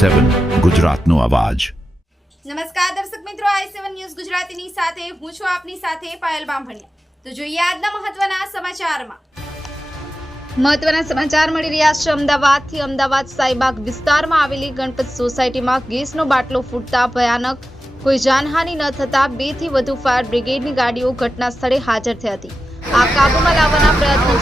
i7 ગુજરાતનો અવાજ। નમસ્કાર દર્શક મિત્રો, i7 ન્યૂઝ ગુજરાતીની સાથે હું છું આપની સાથે પાયલ બામભણિયા। તો જોઈએ આજના મહત્વના સમાચાર મળી રહ્યા છે અમદાવાદથી। અમદાવાદ સાઈબાગ વિસ્તારમાં આવેલી ગણપત સોસાયટીમાં ગેસનો બાટલો ફૂટતા ભયાનક કોઈ જાનહાનિ ન થતા 2 થી વધુ ફાયર બ્રિગેડની ગાડીઓ ઘટના સ્થળે હાજર થઈ હતી। આ કાબૂમાં લાવવાના પ્રયત્નો